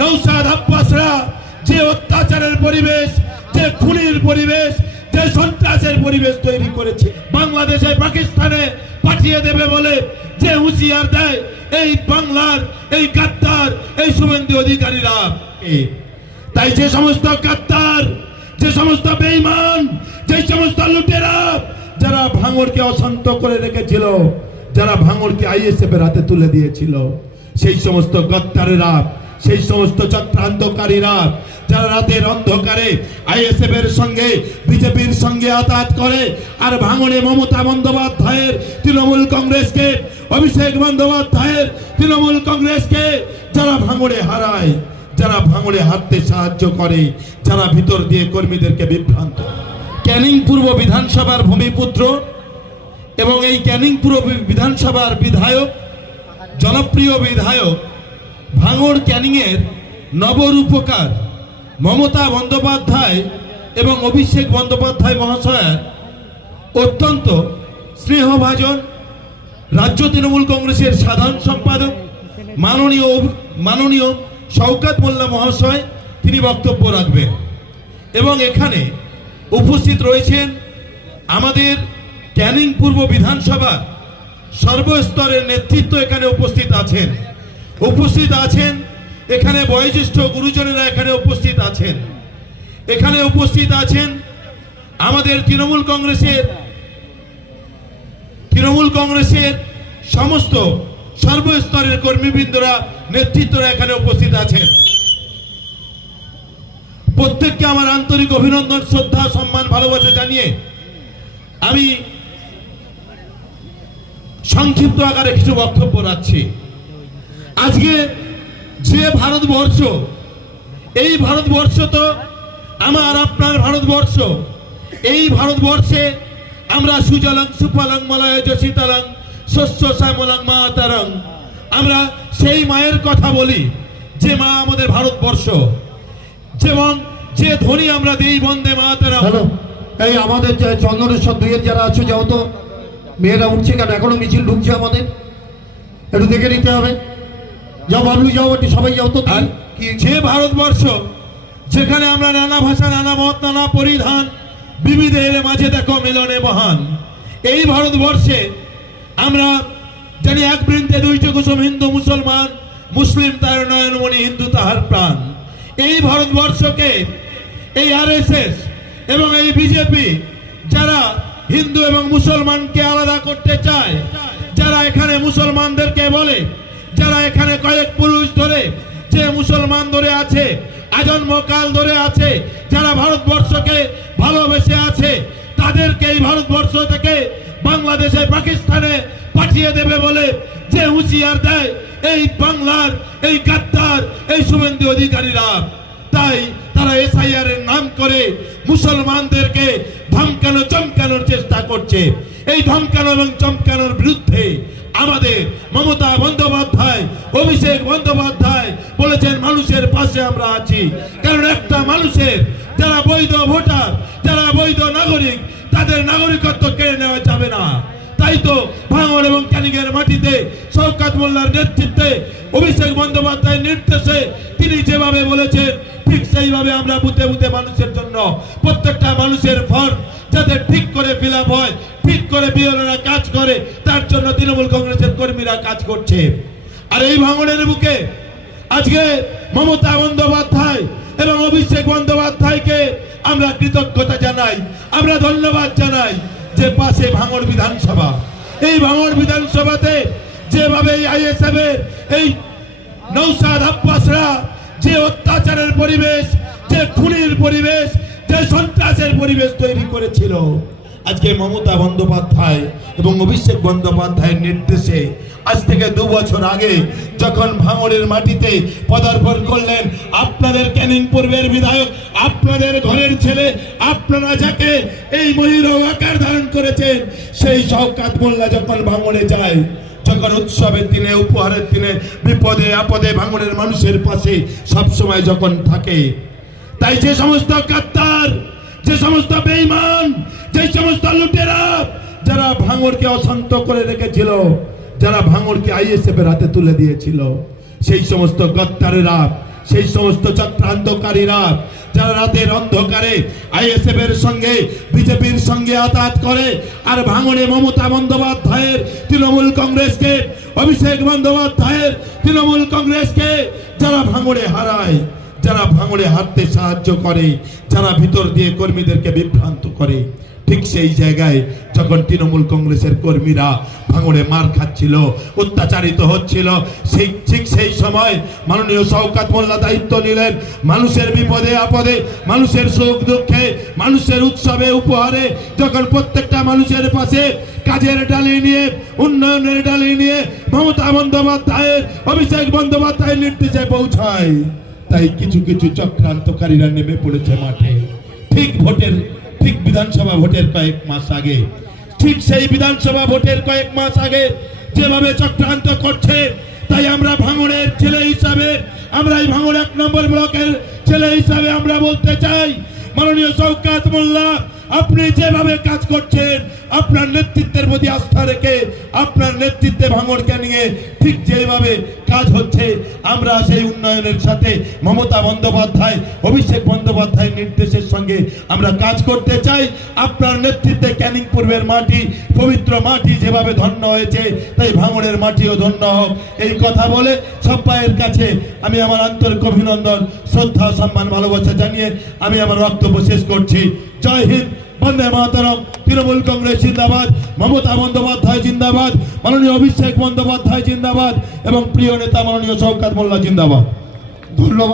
নওশাদ আব্বাসরা যে অত্যাচারের পরিবেশ, যে খুনের পরিবেশ, যে সন্ত্রাসের পরিবেশ তৈরি করেছে, বাংলাদেশে পাকিস্তানে পাঠিয়ে দেবে বলে যে হুঁশিয়ার দেয় এই বাংলার এই গাদ্দার এই শুভেন্দু অধিকারীরা। তাই যে সমস্ত গাদ্দার, যে সমস্ত বেঈমান, যে সমস্ত লুটেরা যারা ভাঙড়কে অশান্ত করে রেখেছিল, যারা ভাঙড়কে আইএসএফ এর হাতে তুলে দিয়েছিল, সেই সমস্ত গদ্দারেরা, সেই সমস্ত চক্রান্তকারীরা যারা রাতের অন্ধকারে আইএসএফ এর সঙ্গে বিজেপির সঙ্গে আঘাত করে আর ভাঙড়ে মমতা বন্দ্যোপাধ্যায়ের তৃণমূল কংগ্রেসকে, অভিষেক বন্দ্যোপাধ্যায়ের তৃণমূল কংগ্রেসকে যারা ভাঙড়ে হারায়, যারা ভাঙড়ে হারতে সাহায্য করে, যারা ভিতর দিয়ে কর্মীদেরকে বিভ্রান্ত। ক্যানিং পূর্ব বিধানসভার ভূমিপুত্র এবং এই ক্যানিং পূর্ব বিধানসভার বিধায়ক, জনপ্রিয় বিধায়ক, ভাঙড় ক্যানিংয়ের নবরূপকার মমতা বন্দ্যোপাধ্যায় এবং অভিষেক বন্দ্যোপাধ্যায় মহাশয়ের অত্যন্ত স্নেহভাজন রাজ্য তৃণমূল কংগ্রেসের সাধারণ সম্পাদক মাননীয় শওকত মোল্লা মহাশয় তিনি বক্তব্য রাখবেন। এবং এখানে উপস্থিত রয়েছেন আমাদের ক্যানিং পূর্ব বিধানসভা সর্বস্তরের নেতৃত্ব, এখানে উপস্থিত আছেন এখানে বয়োজ্যেষ্ঠ গুরুজনেরা এখানে উপস্থিত আছেন আমাদের তৃণমূল কংগ্রেসের সমস্ত সর্বস্তরের কর্মীবৃন্দরা, নেতৃত্বরা এখানে উপস্থিত আছেন। প্রত্যেককে আমার আন্তরিক অভিনন্দন, শ্রদ্ধা, সম্মান, ভালোবাসা জানিয়ে আমি সংক্ষিপ্ত আকারে কিছু বক্তব্য রাখছি। আজকে যে ভারতবর্ষ, এই ভারতবর্ষ তো আমার আপনার ভারতবর্ষ, এই ভারতবর্ষে আমরা সুজলং সুফলং মলয়জ শীতলং শস্য শ্যামলং মাতরং, আমরা সেই মায়ের কথা বলি যে মা আমাদের ভারতবর্ষ, যেমন যে ধ্বনি আমরা দিই বন্দে মাতরম। এই আমাদের চন্দনেশ্বর দুইয়ের যারা আছে, যাও তো, মেয়েরা উঠছে কেন, এখনো মিছিল ঢুকছে, আমাদের একটু দেখে নিতে হবে। যাও বাবলু, যাও, একটু সবাই যাও তো। যে ভারতবর্ষ যেখানে আমরা নানা ভাষা, নানা মত, নানা পরিধান, বিবিধের মাঝে দেখো মিলনে মহান, এই ভারতবর্ষে আমরা জানি এক বৃন্তে দুইটি কুসুম, হিন্দু মুসলমান, মুসলিম তার নয়নমণি, হিন্দু তাহার প্রাণ। এই ভারতবর্ষকে এই আরএসএস এবং এই বিজেপি যারা হিন্দু এবং মুসলমানকে আলাদা করতে চায়, যারা এখানে মুসলমানদেরকে বলে, যারা এখানে কয়েক পুরুষ ধরে যে মুসলমান ধরে আছে, আজন্মকাল ধরে আছে, যারা ভারতবর্ষকে ভালোবেসে আছে, তাদেরকে এই ভারতবর্ষ থেকে বাংলাদেশে পাকিস্তানে পাঠিয়ে দেবে বলে যে হুঁশিয়ার দেয় এই বাংলার এই গাদ্দার এই শুভেন্দু অধিকারীরা। তাই তারা এসআইআর এর নাম করে মুসলমানদেরকে ধমকানো, চমকানোর চেষ্টা করছে। এই ধমকানো এবং চমকানোর বিরুদ্ধে আমাদের মমতা বন্দ্যোপাধ্যায়, অভিষেক বন্দ্যোপাধ্যায় বলেছেন মানুষের পাশে আমরা আছি। কারণ একটা মানুষের যারা বৈধ ভোটার, যারা বৈধ নাগরিক, তাদের নাগরিকত্ব কেড়ে নেওয়া যাবে না। তাই তো ভাঙড় এবং ক্যানিংয়ের মাটিতে শওকত মোল্লার নেতৃত্বে, অভিষেক বন্দ্যোপাধ্যায়ের নির্দেশে তিনি যেভাবে বলেছেন ঠিক সেইভাবে আমরা বুথে বুথে মানুষের জন্য, প্রত্যেকটা মানুষের ফর্ম যাতে ঠিক করে ফিল আপ হয়, ঠিক করে বিএলওরা কাজ করে, তার জন্য তৃণমূল কংগ্রেসের কর্মীরা কাজ করছে। আর এই ভাঙড়ের বুকে আজকে মমতা বন্দ্যোপাধ্যায় এবং অভিষেক বন্দ্যোপাধ্যায়কে আমরা কৃতজ্ঞতা জানাই, আমরা ধন্যবাদ জানাই যে পাশে ভাঙড় বিধানসভা, এই ভাঙড় বিধানসভাতে যেভাবে আইএসএফ এর এই নওশাদ আব্বাসরা যে অত্যাচারের পরিবেশ, যে খুনের পরিবেশ, যে সন্ত্রাসের পরিবেশ তৈরি করেছিল, আজকে মমতা বন্দ্যোপাধ্যায় এবং অভিষেক বন্দ্যোপাধ্যায়ের নির্দেশে আজ থেকে 2 বছর আগে যখন ভাঙড়ের মাটিতে পদার্পণ করলেন আপনাদের ক্যানিং পূর্বের বিধায়ক, আপনাদের ঘরের ছেলে, আপনারা যাকে এই মহিরও আকার ধারণ করেছেন, সেই শওকত মোল্লা যখন ভাঙড়ে যায়, যখন উৎসবের দিনে, উপহারের দিনে, বিপদে আপদে ভাঙড়ের মানুষের পাশে সবসময় যখন থাকে, তাই যে সমস্ত গাদ্দার, যে সমস্ত বেঈমান, যে সমস্ত লুটেরা যারা ভাঙড়কে অশান্ত করে রেখেছিল, যারা ভাঙড়কে আইএসএফ এর হাতে তুলে দিয়েছিল, সেই সমস্ত গদ্দারেরা, সেই সমস্ত চক্রান্তকারীরা যারা রাতের অন্ধকারে আইএসএফ এর সঙ্গে বিজেপির সঙ্গে আতাত করে আর ভাঙড়ে মমতা বন্দ্যোপাধ্যায়ের তৃণমূল কংগ্রেসকে, অভিষেক বন্দ্যোপাধ্যায়ের তৃণমূল কংগ্রেসকে যারা ভাঙড়ে হারায়, যারা ভাঙড়ে হারতে সাহায্য করে, যারা ভিতর দিয়ে কর্মীদেরকে বিভ্রান্ত করে, ঠিক সেই জায়গায় যখন তৃণমূল কংগ্রেসের কর্মীরা ভাঙড়ে মার খাচ্ছিল, অত্যাচারিত হচ্ছিল, ঠিক সেই সময় মাননীয় শওকত মোল্লা দায়িত্ব নিলেন মানুষের বিপদে আপদে, মানুষের সুখ দুঃখে, মানুষের উৎসবে উপহারে যখন প্রত্যেকটা মানুষের পাশে কাজের ডালি নিয়ে, উন্নয়নের ডালি নিয়ে মমতা বন্দ্যোপাধ্যায়ের, অভিষেক বন্দ্যোপাধ্যায়ের নির্দেশে পৌঁছায়, তাই কিছু কিছু চক্রান্তকারীরা নেমে পড়েছে মাঠে। ঠিক বিধানসভা ভোটের কয়েক মাস আগে, ঠিক সেই বিধানসভা ভোটের কয়েক মাস আগে যেভাবে চক্রান্ত করছে, তাই আমরা ভাঙড়ের ছেলে হিসাবে, আমরা এই ভাঙড় 1 নম্বর ব্লকের ছেলে হিসাবে আমরা বলতে চাই, মাননীয় শওকত মোল্লা, আপনি যেভাবে কাজ করছেন, আপনার নেতৃত্বের প্রতি আস্থা রেখে, আপনার নেতৃত্বে ভাঙড়কে নিয়ে ঠিক যেভাবে কাজ হচ্ছে, আমরা সেই উন্নয়নের সাথে মমতা বন্দ্যোপাধ্যায়, অভিষেক বন্দ্যোপাধ্যায়ের নির্দেশের সঙ্গে আমরা কাজ করতে চাই। আপনার নেতৃত্বে ক্যানিং পূর্বের মাটি, পবিত্র মাটি যেভাবে ধন্য হয়েছে, তাই ভাঙড়ের মাটিও ধন্য হোক। এই কথা বলে সবাইয়ের কাছে আমি আমার আন্তরিক অভিনন্দন, শ্রদ্ধা, সম্মান, ভালোবাসা জানিয়ে আমি আমার বক্তব্য শেষ করছি। জয় হিন্দ, বন্দে মাতরম। তৃণমূল কংগ্রেস জিন্দাবাদ, মমতা বন্দ্যোপাধ্যায় জিন্দাবাদ, মাননীয় অভিষেক বন্দ্যোপাধ্যায় জিন্দাবাদ এবং প্রিয় নেতা মাননীয় শওকত মোল্লা জিন্দাবাদ। ধন্যবাদ।